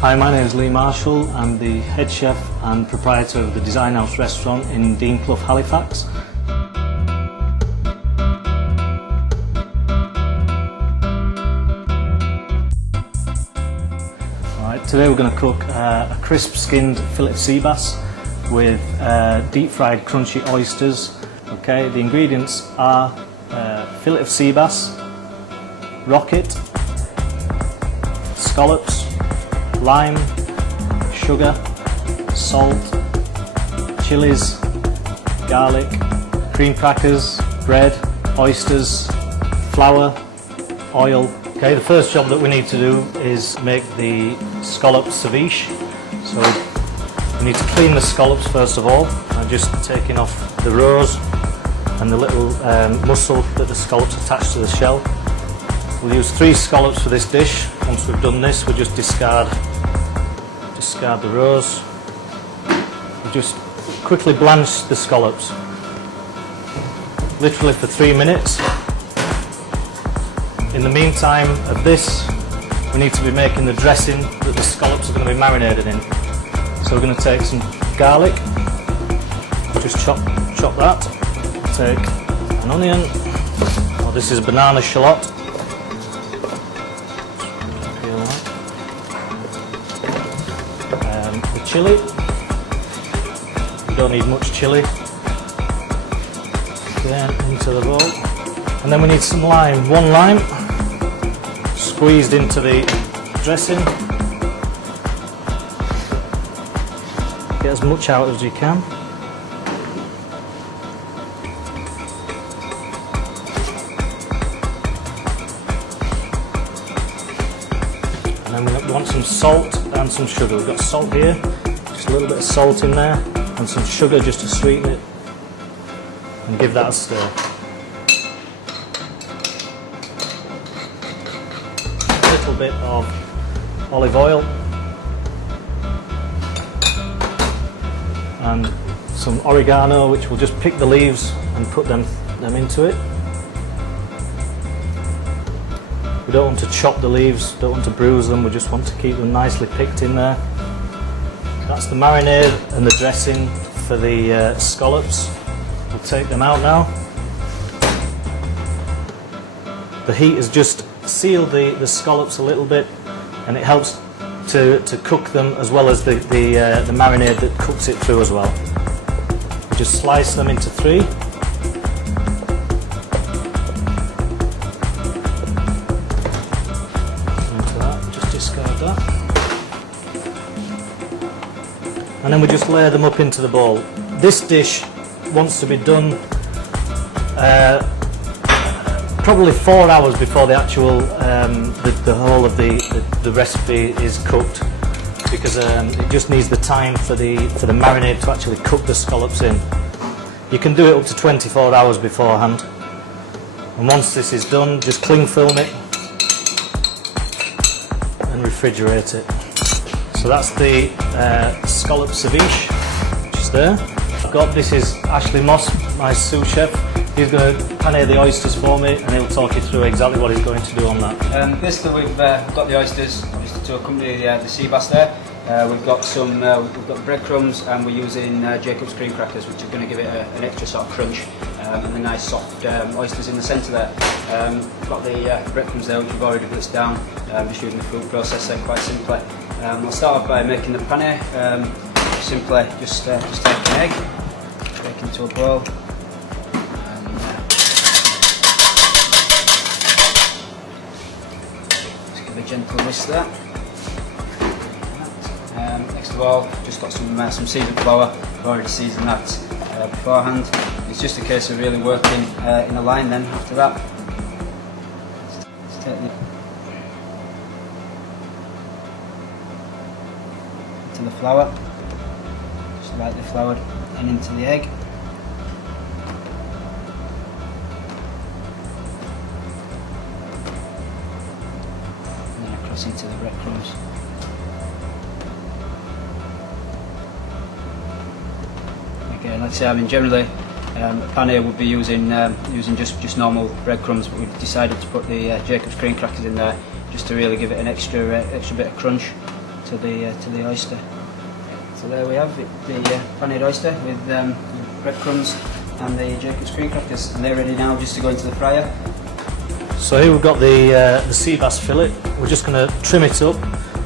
Hi, my name is Lee Marshall. I'm the head chef and proprietor of the Design House restaurant in Dean Clough, Halifax. Alright, today we're going to cook a crisp skinned fillet of sea bass with deep fried crunchy oysters. Okay, the ingredients are fillet of sea bass, rocket, scallops, lime, sugar, salt, chilies, garlic, cream crackers, bread, oysters, flour, oil. Okay, the first job that we need to do is make the scallop ceviche. So we need to clean the scallops first of all. I'm just taking off the roes and the little muscle that the scallops attach to the shell. We'll use 3 scallops for this dish. Once we've done this, we'll just discard the roes. We'll just quickly blanch the scallops, literally for 3 minutes. In the meantime of this, we need to be making the dressing that the scallops are going to be marinated in. So we're going to take some garlic, just chop that. Take an onion, or this is a banana shallot. The chilli, you don't need much chilli. Then into the bowl. And then we need some lime, 1 lime, squeezed into the dressing. Get as much out as you can. And then we want some salt and some sugar. We've got salt here, just a little bit of salt in there, and some sugar just to sweeten it, and give that a stir. A little bit of olive oil, and some oregano, which we'll just pick the leaves and put them into it. We don't want to chop the leaves, don't want to bruise them, we just want to keep them nicely picked in there. That's the marinade and the dressing for the scallops. We'll take them out now. The heat has just sealed the scallops a little bit, and it helps to cook them, as well as the marinade that cooks it through as well. We just slice them into 3. And then we just layer them up into the bowl. This dish wants to be done probably 4 hours before the actual the whole of the recipe is cooked, because it just needs the time for the marinade to actually cook the scallops in. You can do it up to 24 hours beforehand. And once this is done, just cling film it and refrigerate it. So that's the scallop ceviche, which is there. This is Ashley Moss, my sous chef. He's going to panade the oysters for me, and he'll talk you through exactly what he's going to do on that. Basically, we've got the oysters, obviously, to accompany the sea bass there. We've got breadcrumbs, and we're using Jacob's cream crackers, which are going to give it an extra sort of crunch, and the nice soft oysters in the centre there. We've got the breadcrumbs there, which we've already blitzed down, just using the food processor quite simply. I'll start off by making the pane. Simply just take an egg, break into a bowl, and just give a gentle whisk there. Next of all, just got some seasoned flour. I've already seasoned that beforehand. It's just a case of really working in a line then after that. Just take the flour, just lightly floured, and into the egg. And then across into the breadcrumbs. Again, let's say, I mean, generally a pane would be using just normal breadcrumbs, but we've decided to put the Jacob's cream crackers in there just to really give it an extra bit of crunch. to the oyster. So there we have it, the panade oyster with breadcrumbs and the Jacob's cream crackers, and they're ready now just to go into the fryer. So here we've got the sea bass fillet. We're just going to trim it up.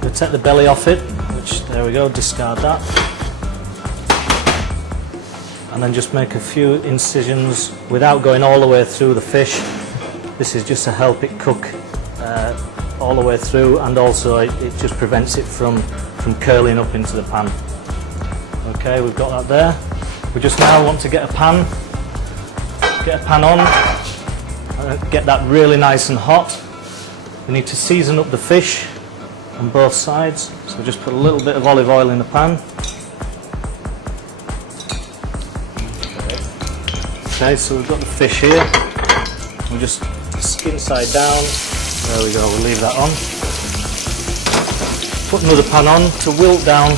We'll take the belly off it, which, there we go, discard that. And then just make a few incisions without going all the way through the fish. This is just to help it cook all the way through, and also it just prevents it from curling up into the pan. Okay, we've got that there. We just now want to get a pan on, get that really nice and hot. We need to season up the fish on both sides, so just put a little bit of olive oil in the pan. Okay, so we've got the fish here. We'll just skin side down. There we go, we'll leave that on. Put another pan on to wilt down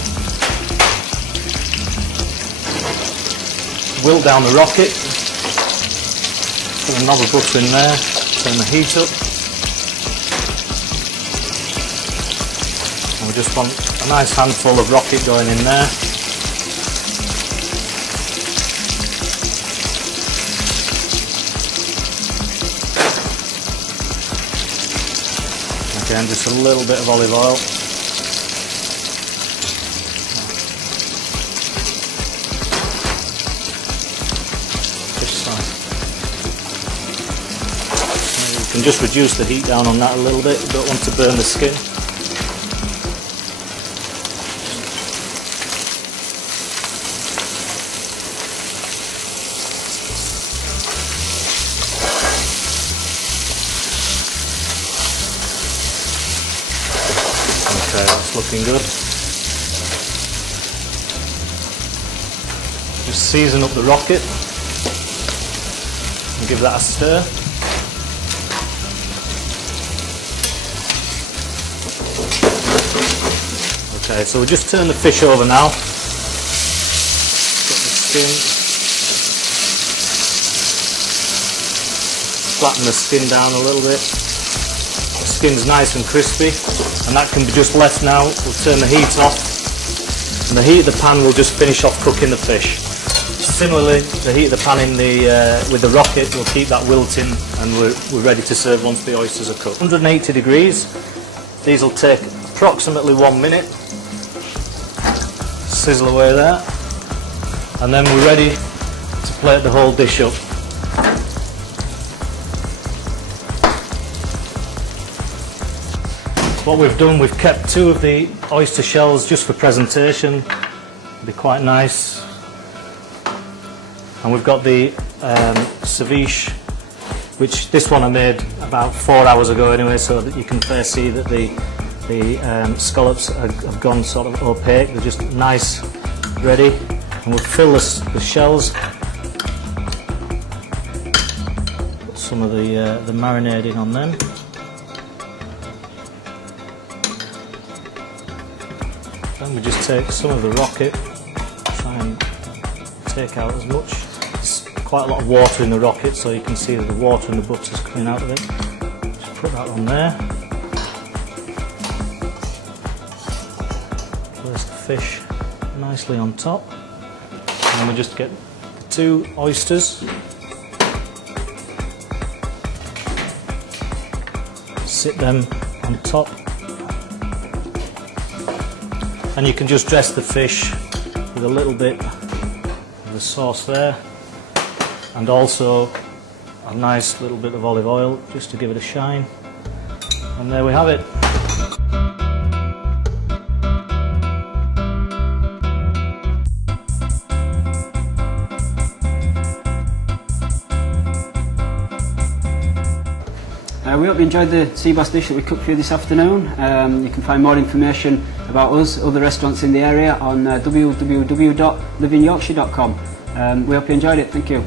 the rocket. Put a knob of butter in there, turn the heat up. And we just want a nice handful of rocket going in there. Again, just a little bit of olive oil. You can just reduce the heat down on that a little bit. You don't want to burn the skin. Okay, that's looking good. Just season up the rocket and give that a stir. Okay, so we'll just turn the fish over now. Get the skin. Flatten the skin down a little bit. The skin's nice and crispy, and that can be just left now. We'll turn the heat off, and the heat of the pan will just finish off cooking the fish. Similarly, the heat of the pan with the rocket will keep that wilting, and we're ready to serve once the oysters are cooked. 180 degrees. These will take approximately 1 minute. Sizzle away there, and then we're ready to plate the whole dish up. What we've done, we've kept 2 of the oyster shells just for presentation. They're quite nice. And we've got the ceviche, which this one I made about 4 hours ago anyway, so that you can first see that the scallops have gone sort of opaque. They're just nice, ready, and we'll fill the shells. Put some of the marinade in on them. Then we just take some of the rocket, try and take out as much. There's quite a lot of water in the rocket, so you can see that the water and the butter is coming out of it. Just put that on there. Place the fish nicely on top, and then we just get the 2 oysters, sit them on top, and you can just dress the fish with a little bit of the sauce there, and also a nice little bit of olive oil just to give it a shine, and there we have it. We hope you enjoyed the sea bass dish that we cooked for you this afternoon. You can find more information about us, other restaurants in the area, on www.livingyorkshire.com. We hope you enjoyed it. Thank you.